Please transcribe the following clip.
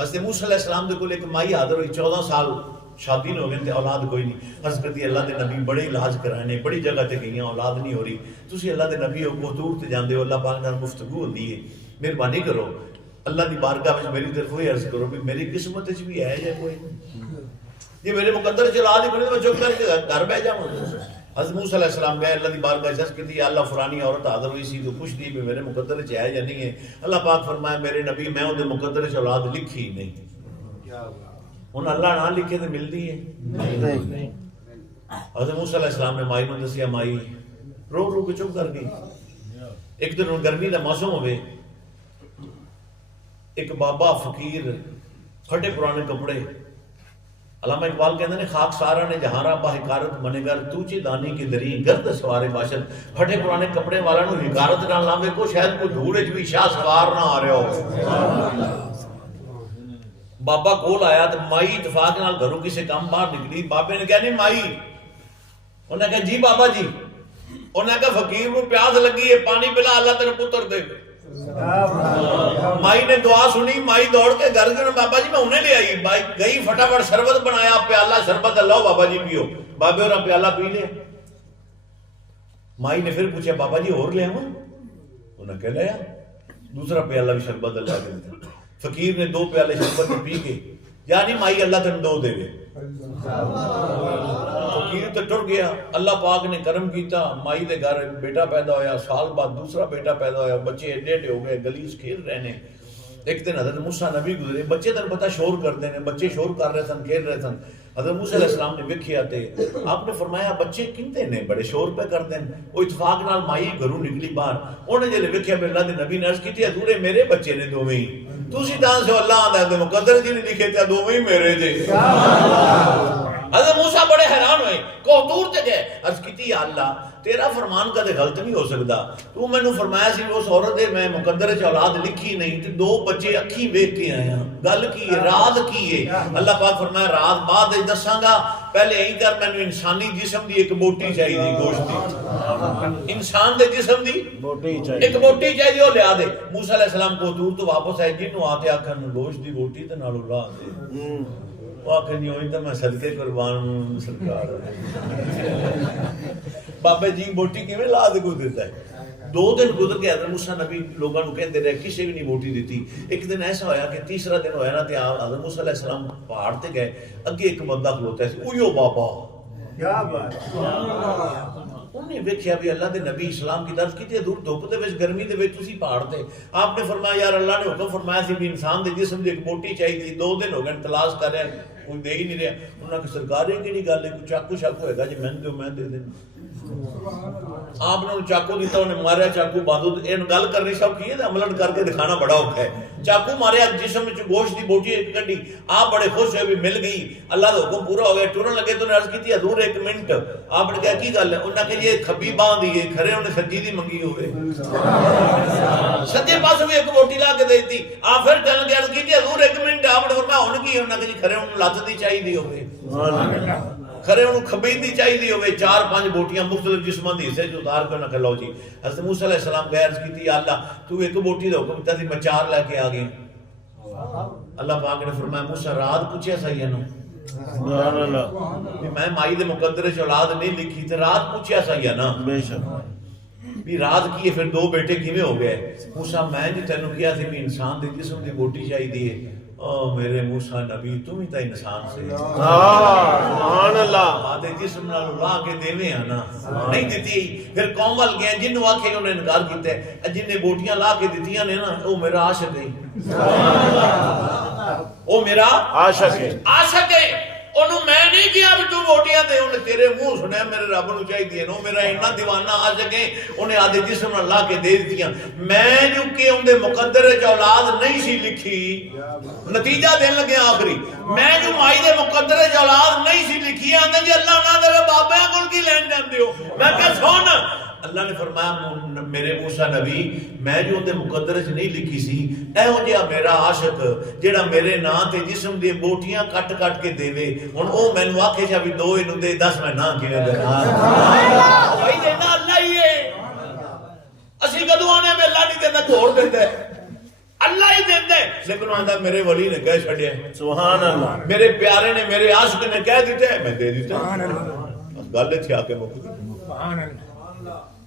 हज़रत मूसा अलैहिस्सलाम दे कोल एक माई हाज़र हुई, 14 साल शादी हो गई, औलाद कोई नहीं। अर्ज़ करती अल्लाह के नबी बड़े इलाज कराने, बड़ी जगह ते गई, औलाद नहीं हो रही, तुसी अल्लाह के नबी हो, कोतूर ते जाते हो, अल्लाह पाक नाल गुफ्तगू होती है, मेहरबानी करो अल्लाह की बारगाह में मेरी तरफ ही अर्ज करो भी मेरी किस्मत भी है या कोई जी मेरे मुकद्दर च औलाद ही बने तो मैं चुप करके घर बह जाऊँ। हज़रत मूसा अलैहिस्सलाम गए अल्लाह की बारगाह अर्ज की अल्लाह फलानी औरत हाज़र हुई सी तो कुछ नहीं भी मेरे मुकद्दर च है या नहीं है। अल्लाह पाक फरमाया मेरे नबी मैं उहदे मुकद्दर च औलाद लिखी नहीं, हुण अल्लाह ना लिखे तो मिलती है नहीं। हज़रत मूसा अलैहिस्सलाम ने माई को दसिया, माई रो रो के चुप कर गई। एक दिन गर्मी का मौसम होवे, एक बाबा फकीर फटे पुराने कपड़े, अल्लामा इकबाल कहते हैं खाक सारा ने जहारा बाहिकारत मनेगर तूचे दानी की दरी गर्द सवारे बाशद, फटे पुराने कपड़े वाला नु हिकारत ना लावे को शायद कोई धूड़ च भी शाह सवार ना आ रहा हो। बाबा कोल आया तो माई इतफाक नाल घरों किसी काम बाहर निकली, बाबे ने कहा नहीं माई, उन्हें कहा जी बाबा जी, उन्हें कहा फकीर को प्यास लगी है पानी पिला अल्लाह तेरे पुत्र दे। माई ने दुआ सुनी, माई दौड़ के घर गई, बाबा जी मैं उन्हें ले आई, भाई गई फटाफट शरबत बनाया, प्याला शरबत अल्लाह बाबा जी पियो, बाबे और प्याला पी लिया। माई ने फिर पूछा बाबा जी और ले आऊं, उन्हें कह लिया दूसरा प्याला भी शरबत अल्लाह के दिया। फकीर ने 2 प्याले शरबत पी के यानी माई अल्लाह तेन 2 देवे। फकीर तो टुर गया, अल्लाह पाक ने करम किया, माई के घर बेटा पैदा होया, साल बाद दूसरा बेटा पैदा होया, बच्चे एडे एडे हो गए, गलीज खेल रहे हैं। एक दिन हज़रत मूसा नबी गुजरे, बच्चे तेन पता शोर करते हैं, बच्चे शोर कर रहे सन, खेल रहे सन। हज़रत मूसा अलैहिस्सलाम ने वेखिया ते आपने फरमाया बच्चे किंदे ने बड़े शोर पे करते हैं। वो इतफाक नाल माई घरों निकली बाहर, उन्हें जल्द वेखिया मेरे अल्लाह के नबी ने अर्ज की हजूरे मेरे बच्चे ने दोवें ही, तुसी दान से अल्लाह आंदा मुकद्दर जी ने लिखे थे दोवें ही मेरे जे। हज़रत मूसा बड़े हैरान हुए, कोतूर ते गए, अर्ज की अल्लाह तेरा फरमान कदे गलत नहीं हो सकता, तू मैनू फरमाया सी उस औरत दे मैं मुकद्दर च औलाद लिखी नहीं ते 2 बच्चे अखी वेख के आया, गल की है राज की है। अल्लाह पाक फरमाया राज बाद दसांगा, पहले यही कर मैनू इंसानी जिस्म दी एक बोटी चाहिए, गोश्त दी, इंसान दे जिस्म दी बोटी चाहिए, एक बोटी चाहिए, वो लिया दे। मूसा अलैहिस्सलाम कोतूर तो वापस आए, जिन्हों आते आखन गोश्त दी बोटी ते नाल ला दे, मैं सदके कुर्बान सरकार बाबे जी बोटी किवें ला दे को देता है। 2 दिन गुजर गए, हज़रत मूसा नबी लोगों को कहते रहे, किसी भी नहीं बोटी दी। एक दिन ऐसा होया कि तीसरा दिन होया ना, हज़रत मूसा अलैहिस्सलाम पहाड़ ते गए, अगे एक बंदा खलोता है, उयो बाबा क्या बात, उन्हें वेख्या भी अल्लाह के नबी इस्लाम की दर्ज की दूर धुप दे विच गर्मी दे विच तुसीं पहाड़ ते, आपने फरमाया यार अल्लाह ने हुक्म फरमाया सी भी इंसान दे जिस्म दी एक बोटी चाहिए, 2 दिन हो गए तलाश कर रहे कोई दे ही नहीं रहा। उन्होंने सरकार ये किहड़ी गल है, कोई चाकू शाकू हैगा जी मैनूं दिओ मैं दे देना। आपने चाकू दिता, उन्हें मारिया चाकू बादू, इन गल करनी सौखी है, अमलन करके दिखाना बड़ा औखा है। चाकू मारिया, जिस्म में गोश्त की बोटी एक कड्डी, आप बड़े खुश हुए भी मिल गई, अल्लाह का हुक्म पूरा हो गया। टुरन लगे तो अर्ज की हजूर 1 मिनट, आपने कहा की गल है, उन्हें कहा ये खब्बी बांह दी है, खरे उन्हें सज्जी दी मंगी होवे, सज्जे पास भी एक बोटी ला के दे दी। आप फिर चल के अर्ज की हजूर 1 मिनट, आपने फरमाया हुण की, उन्हें कहा खरे उन्हें लत्त दी चाहिए होवे, खरे उन्हें खब्बी दी चाहिए होवे, 4-5 बोटियां मुख्तलिफ जिस्मां दे हिस्से उतार के उन्हें लो जी। हज़रत मूसा अलैहिस्सलाम गए, अर्ज की अल्लाह तू 1 बोटी का हुक्म दिता सी, मैं 4 लैके आ गई। अल्लाह पाक ने फरमाया मूसा रात पूछया सही है ना, मैं माई दे मुकद्दर च औलाद नहीं लिखी तो रात पूछया सही है ना, बेशक भी रात की है, फिर 2 बेटे किवें हो गए। मूसा मैं जी तेनू कहा सी भी इंसान दे जिस्म दी बोटी चाहिए है, ओ मेरे मूसा नबी तुम ही तो इंसान से सुभान अल्लाह आदे जिस्म नाल ला के देवे है ना, नहीं दिती। फिर कौम वाल गए, जिन्हों आखे उन्हें इनकार किया, जिन्हें बोटियां ला के दितियां ने ना, वो मेरा आशिक है, वो मेरा आशिक है, आशिक है। ओनू मैं नहीं किया भी तू बोटियां दे, उन्हें तेरे मुंह सुनया मेरे रब नू चाहिए ना, मेरा इन्ना दीवाना आशिक है, उन्हें आदे जिस्म नाल ला के दे दितियां। मैं जो कि उनके मुकद्दर च औलाद नहीं सी लिखी, नतीजा देन लगे आखिरी, मैं जो माई दे मुकद्दर च औलाद नहीं सी लिखी, आंदे जी अल्लाह ना देवे बाबे कोल की लैन जांदे हो। मैं कहा सुन, अल्लाह ने फरमाया मेरे मूसा नबी मैं जो उनके मुकद्दर च नहीं लिखी सी, एहो जिहा मेरा आशिक जेड़ा मेरे नां ते जिस्म दी बोटियां कट कट के देवे, हुण ओ मैनू आखे जा भी 2 इनू दे, 10 मैं ना किवें देना, भाई देना अल्लाह ही है। असीं कदों आने में अल्लाह नहीं देंदा, घोड़ देंदा, अल्लाह ही देंदा। लेकिन आंदा मेरे वली ने कह छड़िया, सुभान अल्लाह, मेरे प्यारे ने मेरे आशिक ने कह दिते मैं दे दिता। गल इत्थे आके मुक गई।